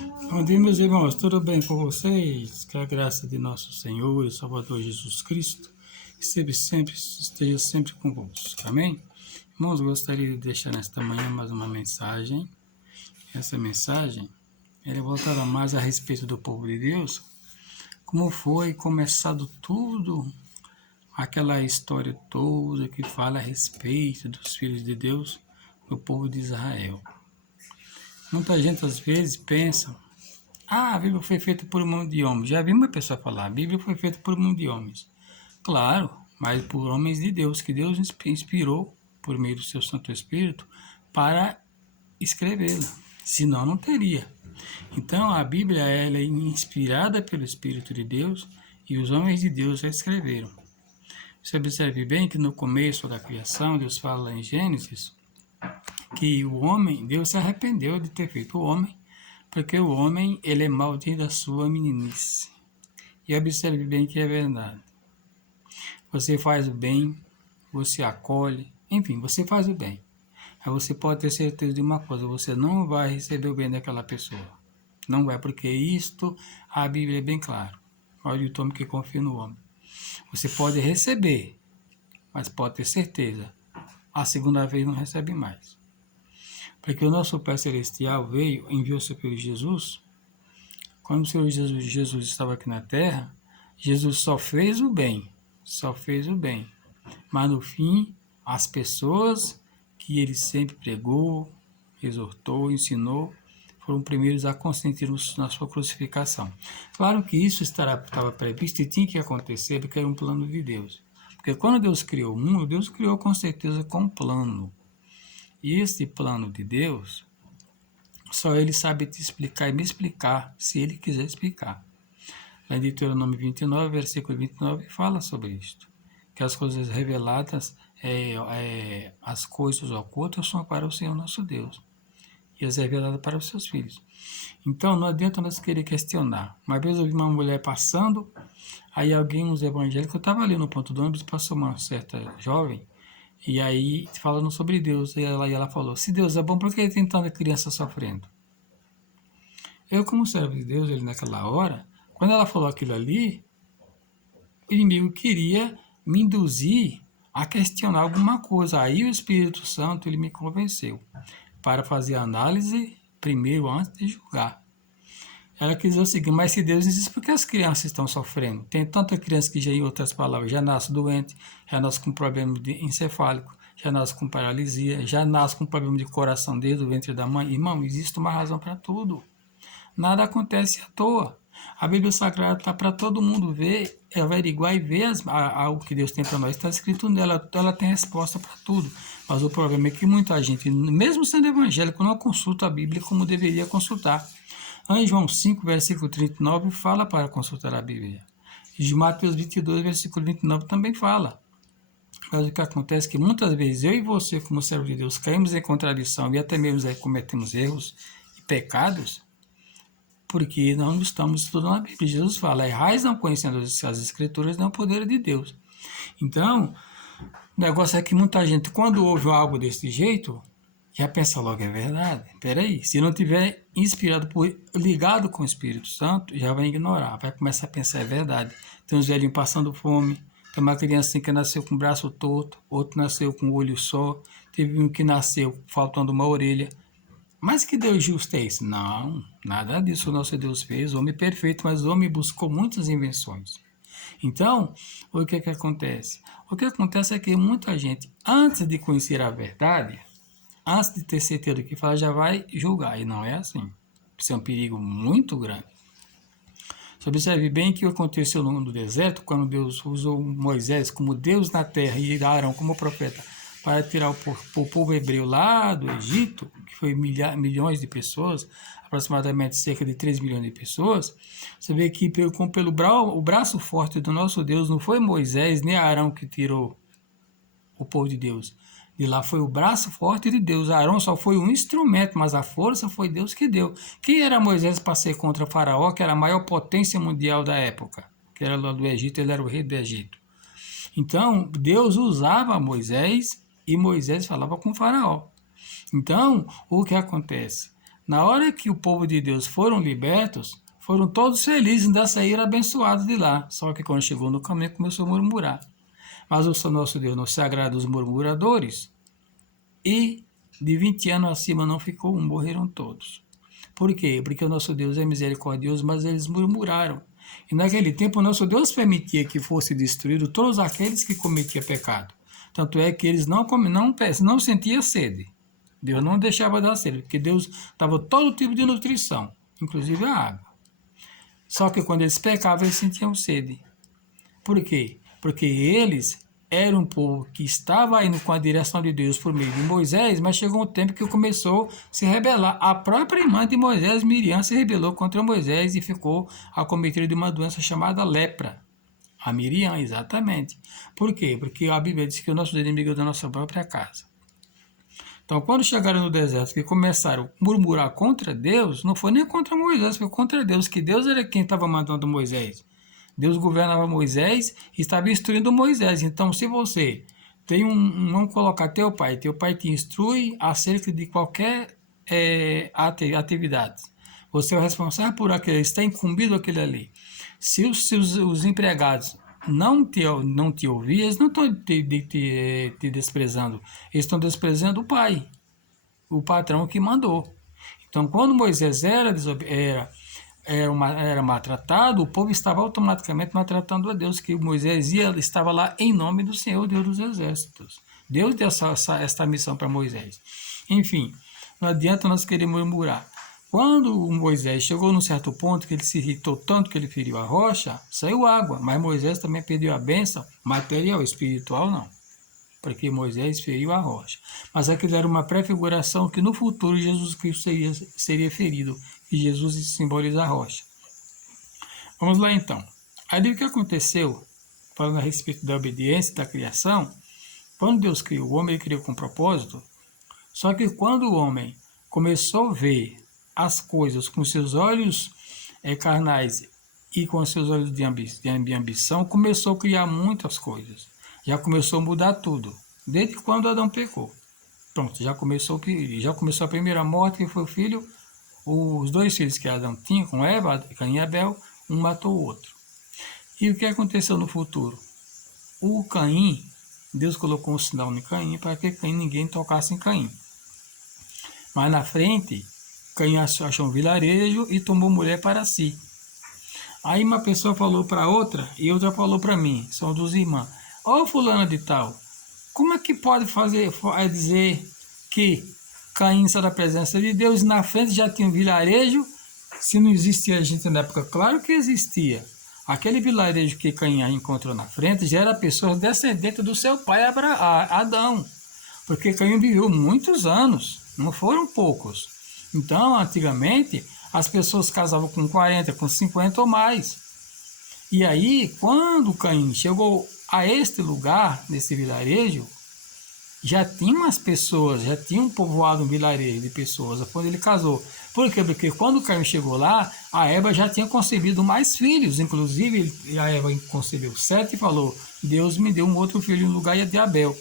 Bom dia, meus irmãos, tudo bem com vocês? Que a graça de nosso Senhor e Salvador Jesus Cristo esteja sempre convosco. Amém? Irmãos, gostaria de deixar nesta manhã mais uma mensagem. Essa mensagem é voltada mais a respeito do povo de Deus, como foi começado tudo, aquela história toda que fala a respeito dos filhos de Deus, do povo de Israel. Muita gente às vezes pensa: a Bíblia foi feita por mão de homens. Já vi uma pessoa falar: a Bíblia foi feita por mão de homens. Claro, mas por homens de Deus, que Deus inspirou por meio do seu Santo Espírito para escrevê-la. Senão não teria. Então a Bíblia ela é inspirada pelo Espírito de Deus e os homens de Deus a escreveram. Você observe bem que no começo da criação, Deus fala em Gênesis que o homem, Deus se arrependeu de ter feito o homem, porque o homem ele é mau desde a sua meninice. E observe bem que é verdade. Você faz o bem, você acolhe, enfim, você faz o bem. Aí você pode ter certeza de uma coisa: você não vai receber o bem daquela pessoa. Não vai, porque isto, a Bíblia é bem claro. Olha o tome que confia no homem. Você pode receber, mas pode ter certeza, a segunda vez não recebe mais. Porque o nosso Pai Celestial veio, enviou seu Filho Jesus. Quando o Senhor Jesus estava aqui na terra, Jesus só fez o bem. Mas no fim, as pessoas que ele sempre pregou, exortou, ensinou, foram primeiros a consentir na sua crucificação. Claro que isso estava previsto e tinha que acontecer, porque era um plano de Deus. Porque quando Deus criou o mundo, Deus criou com certeza com um plano. E esse plano de Deus, só Ele sabe te explicar e me explicar, se Ele quiser explicar. Lá em Deuteronômio 29, versículo 29, fala sobre isto. Que as coisas reveladas, as coisas ocultas são para o Senhor nosso Deus. E as reveladas para os seus filhos. Então não adianta nós querer questionar. Uma vez eu vi uma mulher passando, aí alguém, uns evangélicos, eu estava ali no ponto do ônibus, passou uma certa jovem, e aí falando sobre Deus, e ela falou: se Deus é bom, por que tem tanta criança sofrendo? Eu, como servo de Deus, ele naquela hora, quando ela falou aquilo ali, o inimigo queria me induzir a questionar alguma coisa. Aí o Espírito Santo ele me convenceu para fazer a análise primeiro antes de julgar. Ela quis dizer o seguinte: mas se Deus existe, por que as crianças estão sofrendo? Tem tanta criança que já, em outras palavras, já nasce doente, já nasce com problema encefálico, já nasce com paralisia, já nasce com problema de coração desde o ventre da mãe. Irmão, existe uma razão para tudo. Nada acontece à toa. A Bíblia Sagrada está para todo mundo ver, averiguar e ver o que Deus tem para nós. Está escrito nela, ela tem resposta para tudo. Mas o problema é que muita gente, mesmo sendo evangélico, não consulta a Bíblia como deveria consultar. Em João 5, versículo 39, fala para consultar a Bíblia. E de Mateus 22, versículo 29 também fala. Mas o que acontece é que muitas vezes eu e você, como servo de Deus, caímos em contradição e até mesmo cometemos erros e pecados, porque não estamos estudando a Bíblia. Jesus fala: errais não conhecendo as Escrituras, não o poder de Deus. Então, o negócio é que muita gente, quando ouve algo desse jeito, já pensa logo: é verdade. Peraí, se não tiver inspirado, ligado com o Espírito Santo, já vai ignorar, vai começar a pensar: é verdade. Tem uns velhinhos passando fome, tem uma criança que nasceu com o braço torto, outro nasceu com o olho só, teve um que nasceu faltando uma orelha. Mas que Deus justo é esse? Não, nada disso o nosso Deus fez. Homem perfeito, mas o homem buscou muitas invenções. Então, o que acontece? O que acontece é que muita gente, antes de conhecer a verdade, antes de ter certeza do que fala, já vai julgar. E não é assim. Isso é um perigo muito grande. Você observe bem que aconteceu no deserto, quando Deus usou Moisés como Deus na terra e Arão como profeta, para tirar o povo hebreu lá do Egito, que foi milhões de pessoas, aproximadamente cerca de 3 milhões de pessoas. Você vê que o braço forte do nosso Deus não foi Moisés nem Arão que tirou o povo de Deus. De lá foi o braço forte de Deus. Arão só foi um instrumento, mas a força foi Deus que deu. Quem era Moisés para ser contra Faraó, que era a maior potência mundial da época? Que era lá do Egito, ele era o rei do Egito. Então, Deus usava Moisés e Moisés falava com Faraó. Então, o que acontece? Na hora que o povo de Deus foram libertos, foram todos felizes, ainda saíram abençoados de lá. Só que quando chegou no caminho, começou a murmurar. Mas o nosso Deus não se agrada dos murmuradores. E de 20 anos acima não ficou um, morreram todos. Por quê? Porque o nosso Deus é misericordioso, mas eles murmuraram. E naquele tempo o nosso Deus permitia que fosse destruído todos aqueles que cometiam pecado. Tanto é que eles não sentiam sede. Deus não deixava dar sede, porque Deus dava todo tipo de nutrição, inclusive a água. Só que quando eles pecavam, eles sentiam sede. Por quê? Porque eles eram um povo que estava indo com a direção de Deus por meio de Moisés, mas chegou um tempo que começou a se rebelar. A própria irmã de Moisés, Miriam, se rebelou contra Moisés e ficou acometida de uma doença chamada lepra. A Miriam, exatamente. Por quê? Porque a Bíblia diz que o nosso inimigo é da nossa própria casa. Então, quando chegaram no deserto e começaram a murmurar contra Deus, não foi nem contra Moisés, foi contra Deus, que Deus era quem estava mandando Moisés. Deus governava Moisés e estava instruindo Moisés. Então, se você tem vamos colocar teu pai te instrui acerca de qualquer atividade. Você é o responsável por aquele, está incumbido aquele ali. Se os empregados não te ouvir, eles não estão te desprezando, eles estão desprezando o pai, o patrão que mandou. Então, quando Moisés era maltratado, o povo estava automaticamente maltratando a Deus, que Moisés estava lá em nome do Senhor, Deus dos exércitos. Deus deu essa missão para Moisés. Enfim, não adianta nós queremos murmurar. Quando Moisés chegou num certo ponto que ele se irritou tanto que ele feriu a rocha, saiu água, mas Moisés também perdeu a bênção material, espiritual não, porque Moisés feriu a rocha. Mas aquilo era uma prefiguração que no futuro Jesus Cristo seria ferido, e Jesus simboliza a rocha. Vamos lá então. Aí o que aconteceu, falando a respeito da obediência, da criação, quando Deus criou o homem, ele criou com propósito, só que quando o homem começou a ver as coisas com seus olhos carnais e com seus olhos de ambição, começou a criar muitas coisas. Já começou a mudar tudo, desde quando Adão pecou. Pronto, já começou a primeira morte, que foi os dois filhos que Adão tinha com Eva, Caim e Abel, um matou o outro. E o que aconteceu no futuro? O Caim, Deus colocou um sinal em Caim para que ninguém tocasse em Caim. Mas na frente, Caim achou um vilarejo e tomou mulher para si. Aí uma pessoa falou para outra e outra falou para mim, são duas irmãs. Ô fulana de tal, como é que pode dizer que Caim saiu da presença de Deus e na frente já tinha um vilarejo, se não existia gente na época? Claro que existia. Aquele vilarejo que Caim encontrou na frente já era pessoas descendentes do seu pai Adão, porque Caim viveu muitos anos, não foram poucos. Então, antigamente, as pessoas casavam com 40, com 50 ou mais. E aí, quando Caim chegou a este lugar, nesse vilarejo, já tinha umas pessoas, já tinha um povoado, um vilarejo de pessoas, quando ele casou. Por quê? Porque quando Caim chegou lá, a Eva já tinha concebido mais filhos, inclusive a Eva concebeu 7 e falou, Deus me deu um outro filho no lugar de Abel.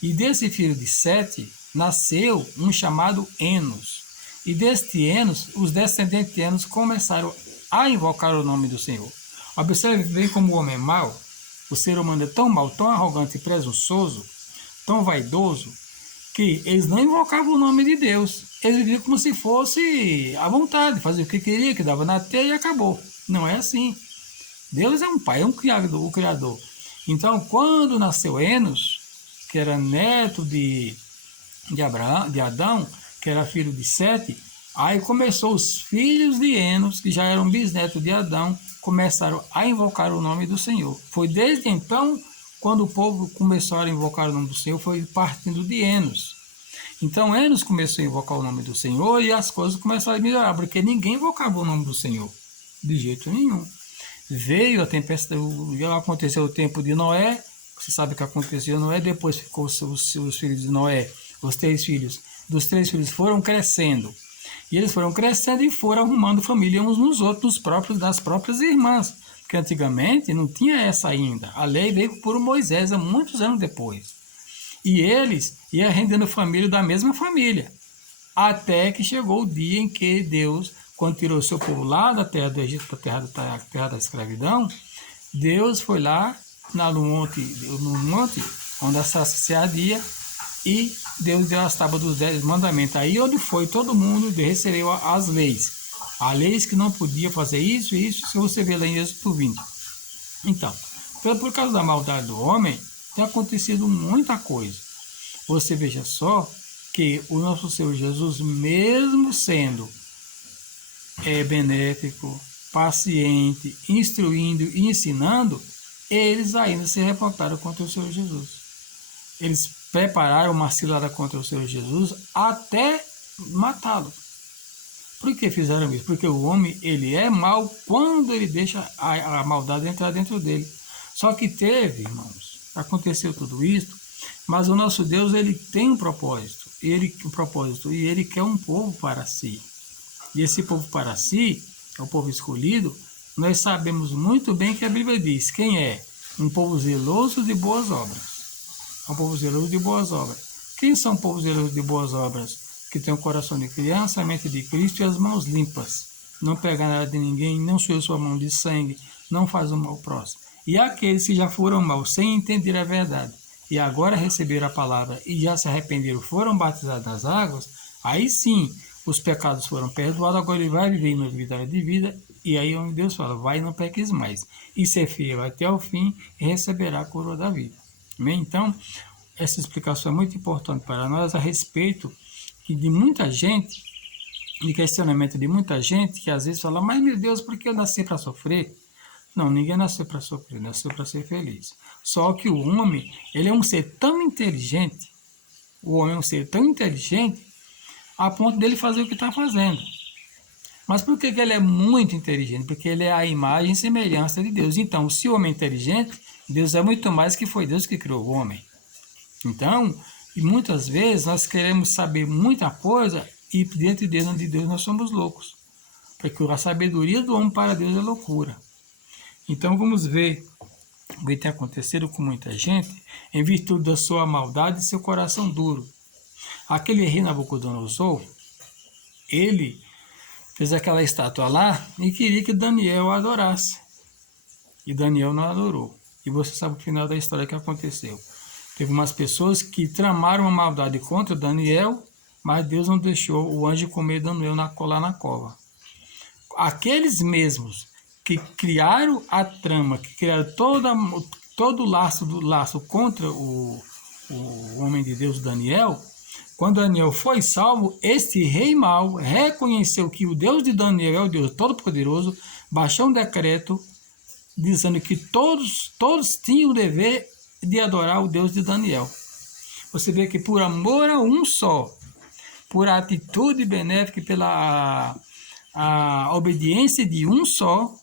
E desse filho de 7, nasceu um chamado Enos. E deste Enos, os descendentes de Enos começaram a invocar o nome do Senhor. Observe bem como o homem é mau. O ser humano é tão mau, tão arrogante e presunçoso, tão vaidoso, que eles não invocavam o nome de Deus. Eles viviam como se fosse à vontade, fazia o que queria, que dava na teia e acabou. Não é assim. Deus é um pai, é um criador. Então, quando nasceu Enos, que era neto de Adão, que era filho de Sete, aí começou os filhos de Enos, que já eram bisnetos de Adão, começaram a invocar o nome do Senhor. Foi desde então, quando o povo começou a invocar o nome do Senhor, foi partindo de Enos. Então Enos começou a invocar o nome do Senhor e as coisas começaram a melhorar, porque ninguém invocava o nome do Senhor, de jeito nenhum. Veio a tempestade, aconteceu o tempo de Noé, você sabe o que aconteceu Noé, depois ficou os filhos de Noé, os 3 filhos. Dos 3 filhos foram crescendo. E eles foram crescendo e foram arrumando família uns nos outros, das próprias irmãs. Porque antigamente não tinha essa ainda. A lei veio por Moisés há muitos anos depois. E eles iam rendendo família da mesma família. até que chegou o dia em que Deus, quando tirou o seu povo lá da terra do Egito, da terra da escravidão, Deus foi lá no monte onde a sarça se ardia, e Deus deu as tábuas dos 10 mandamentos. Aí onde foi todo mundo recebeu as leis. As leis que não podia fazer isso, se você vê lá em Êxodo 20. Então, por causa da maldade do homem, tem acontecido muita coisa. Você veja só que o nosso Senhor Jesus, mesmo sendo benéfico, paciente, instruindo e ensinando, eles ainda se revoltaram contra o Senhor Jesus. Eles prepararam uma cilada contra o Senhor Jesus até matá-lo. Por que fizeram isso? Porque o homem, ele é mau quando ele deixa a maldade entrar dentro dele. Só que irmãos, aconteceu tudo isso, mas o nosso Deus, ele tem um propósito. E ele quer um povo para si. E esse povo para si, é o povo escolhido, nós sabemos muito bem que a Bíblia diz, quem é? Um povo zeloso de boas obras. Um povo zeloso de boas obras. Quem são povos zelosos de boas obras? Que tem o coração de criança, a mente de Cristo e as mãos limpas. Não pega nada de ninguém, não suja sua mão de sangue, não faz o mal ao próximo. E aqueles que já foram maus sem entender a verdade, e agora receberam a palavra e já se arrependeram, foram batizados nas águas, aí sim, os pecados foram perdoados, agora ele vai viver em novidade de vida, e aí onde Deus fala, vai e não peques mais, e ser fiel até o fim, e receberá a coroa da vida. Amém? Então, essa explicação é muito importante para nós a respeito de muita gente, de questionamento de muita gente, que às vezes fala, mas meu Deus, por que eu nasci para sofrer? Não, ninguém nasceu para sofrer, nasceu para ser feliz. Só que o homem, ele é um ser tão inteligente, a ponto dele fazer o que está fazendo. Mas por que ele é muito inteligente? Porque ele é a imagem e semelhança de Deus. Então, se o homem é inteligente, Deus é muito mais que foi Deus que criou o homem. Então, e muitas vezes nós queremos saber muita coisa e dentro de Deus nós somos loucos. Porque a sabedoria do homem para Deus é loucura. Então vamos ver o que tem acontecido com muita gente em virtude da sua maldade e seu coração duro. Aquele rei Nabucodonosor, ele fez aquela estátua lá e queria que Daniel a adorasse. E Daniel não adorou. E você sabe o final da história que aconteceu. Teve umas pessoas que tramaram uma maldade contra Daniel, mas Deus não deixou o anjo comer Daniel lá na cova. Aqueles mesmos que criaram a trama, que criaram todo o laço contra o homem de Deus Daniel, quando Daniel foi salvo, este rei mau reconheceu que o Deus de Daniel é o Deus Todo-Poderoso, baixou um decreto dizendo que todos tinham o dever de adorar o Deus de Daniel. Você vê que por amor a um só, por atitude benéfica e pela a obediência de um só,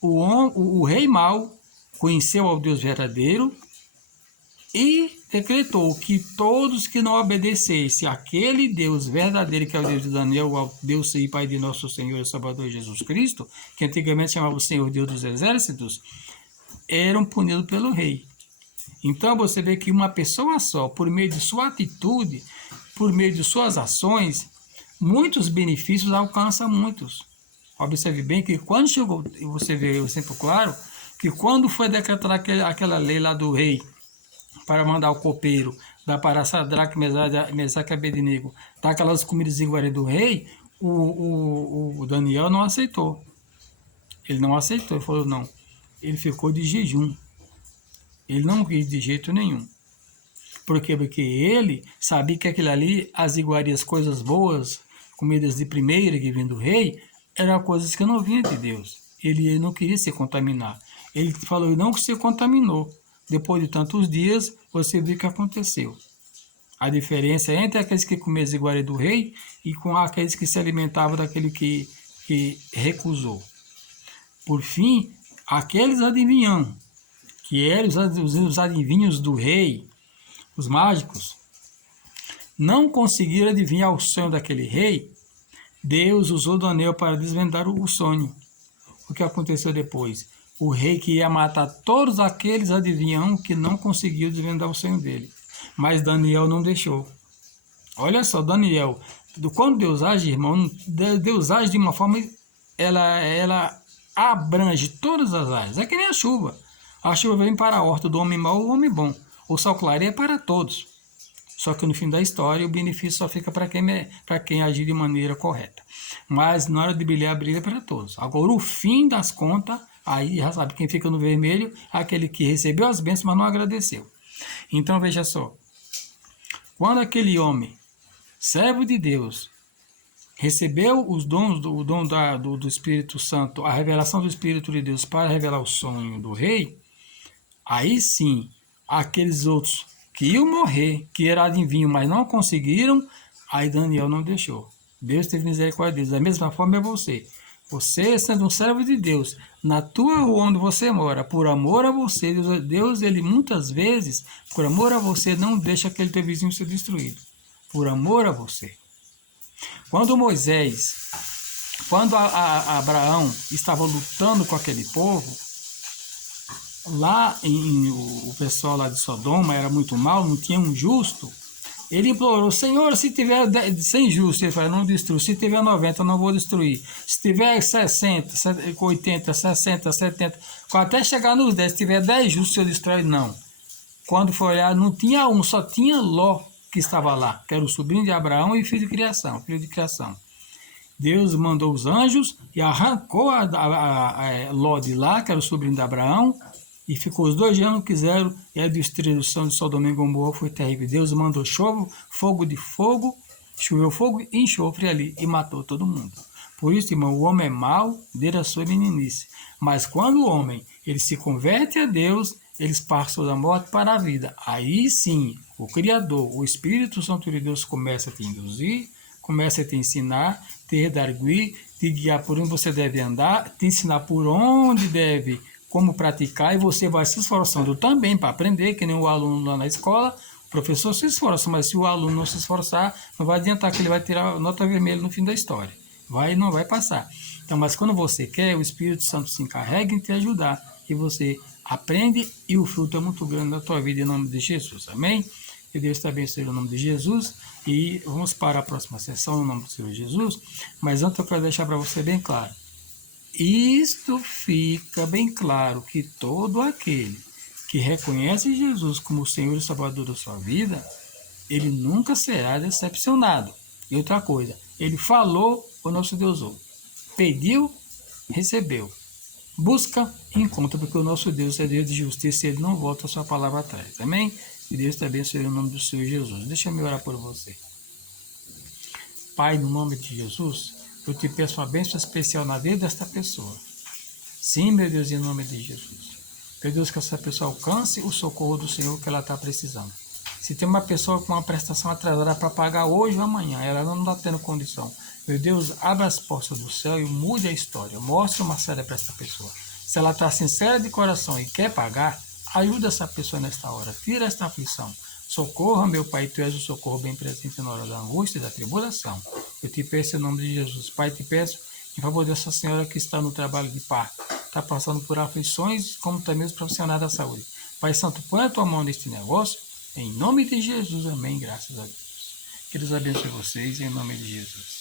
o rei mau conheceu ao Deus verdadeiro e decretou que todos que não obedecessem àquele Deus verdadeiro, que é o Deus de Daniel, ao Deus e Pai de nosso Senhor e Salvador Jesus Cristo, que antigamente chamava o Senhor Deus dos Exércitos, eram punidos pelo rei. Então você vê que uma pessoa só, por meio de sua atitude, por meio de suas ações, muitos benefícios alcança muitos. Observe bem que quando chegou, você vê o exemplo claro, que quando foi decretada aquela lei lá do rei, para mandar o copeiro dar para Sadraque, Mesaque e Abednego, dar aquelas comidas iguais do rei, o Daniel não aceitou. Ele não aceitou, ele falou não. Ele ficou de jejum. Ele não quis de jeito nenhum. Por quê? Porque ele sabia que aquilo ali, as iguarias, coisas boas, comidas de primeira que vinha do rei, eram coisas que não vinham de Deus. Ele não queria se contaminar. Ele falou, não que se contaminou. Depois de tantos dias, você viu o que aconteceu. A diferença entre aqueles que comiam as iguarias do rei e com aqueles que se alimentavam daquele que recusou. Por fim, aqueles adivinhão, que eram os adivinhos do rei, os mágicos, não conseguiram adivinhar o sonho daquele rei. Deus usou Daniel para desvendar o sonho. O que aconteceu depois? O rei que ia matar todos aqueles adivinhão que não conseguiu desvendar o sonho dele. Mas Daniel não deixou. Olha só, Daniel, quando Deus age, irmão, Deus age de uma forma, ela abrange todas as áreas. É que nem a chuva. A chuva vem para a horta do homem mau e do homem bom. O sol clareia para todos. Só que no fim da história, o benefício só fica para quem agir de maneira correta. Mas na hora de brilhar, brilha para todos. Agora, o fim das contas, aí já sabe, quem fica no vermelho é aquele que recebeu as bênçãos, mas não agradeceu. Então, veja só. Quando aquele homem, servo de Deus, recebeu os dons do Espírito Santo, a revelação do Espírito de Deus para revelar o sonho do rei, aí sim, aqueles outros que iam morrer, que eram adivinhos, mas não conseguiram, aí Daniel não deixou. Deus teve misericórdia deles. Da mesma forma é você. Você, sendo um servo de Deus, na tua rua onde você mora, por amor a você, Deus, ele muitas vezes, por amor a você, não deixa aquele teu vizinho ser destruído. Por amor a você. Quando Abraão estava lutando com aquele povo, lá o pessoal lá de Sodoma era muito mal, não tinha um justo, ele implorou, Senhor, se tiver 100 justos, ele falou, não destrua, se tiver 90, eu não vou destruir, se tiver 60, 80, 60, 70, até chegar nos 10, se tiver 10 justos, eu destrói, não. Quando foi olhar, não tinha um, só tinha Ló que estava lá, que era o sobrinho de Abraão e filho de criação. Deus mandou os anjos e arrancou Ló de lá, que era o sobrinho de Abraão, e ficou os 2 anos, quiseram, e a destruição de Sodoma e Gomorra foi terrível. Deus mandou fogo, choveu fogo e enxofre ali, e matou todo mundo. Por isso, irmão, o homem é mau desde a sua meninice. Mas quando o homem ele se converte a Deus, eles passam da morte para a vida. Aí sim, o Criador, o Espírito Santo de Deus começa a te induzir, começa a te ensinar, te redarguir, te guiar por onde você deve andar, te ensinar por onde deve, como praticar, e você vai se esforçando também para aprender, que nem o aluno lá na escola, o professor se esforça, mas se o aluno não se esforçar, não vai adiantar que ele vai tirar nota vermelha no fim da história. Não vai passar. Então, mas quando você quer, o Espírito Santo se encarrega em te ajudar, e você aprende, e o fruto é muito grande na tua vida, em nome de Jesus. Amém? Que Deus te abençoe no nome de Jesus. E vamos para a próxima sessão no nome do Senhor Jesus. Mas antes eu quero deixar para você bem claro. Isto fica bem claro que todo aquele que reconhece Jesus como o Senhor e Salvador da sua vida, ele nunca será decepcionado. E outra coisa, ele falou, o nosso Deus ouve. Pediu, recebeu. Busca, encontra, porque o nosso Deus é Deus de justiça e ele não volta a sua palavra atrás. Amém? Que Deus te abençoe no nome do Senhor Jesus. Deixa eu orar por você. Pai, no nome de Jesus, eu te peço uma bênção especial na vida desta pessoa. Sim, meu Deus, em nome de Jesus. Meu Deus, que essa pessoa alcance o socorro do Senhor que ela está precisando. Se tem uma pessoa com uma prestação atrasada para pagar hoje ou amanhã, ela não está tendo condição. Meu Deus, abra as portas do céu e mude a história. Mostre uma saída para essa pessoa. Se ela está sincera de coração e quer pagar, ajuda essa pessoa nesta hora. Tira esta aflição. Socorra, meu Pai, Tu és o socorro bem presente na hora da angústia e da tribulação. Eu te peço em nome de Jesus. Pai, te peço em favor dessa senhora que está no trabalho de parto, está passando por aflições, como também os profissionais da saúde. Pai Santo, põe a Tua mão neste negócio, em nome de Jesus. Amém, graças a Deus. Que Deus abençoe vocês, em nome de Jesus.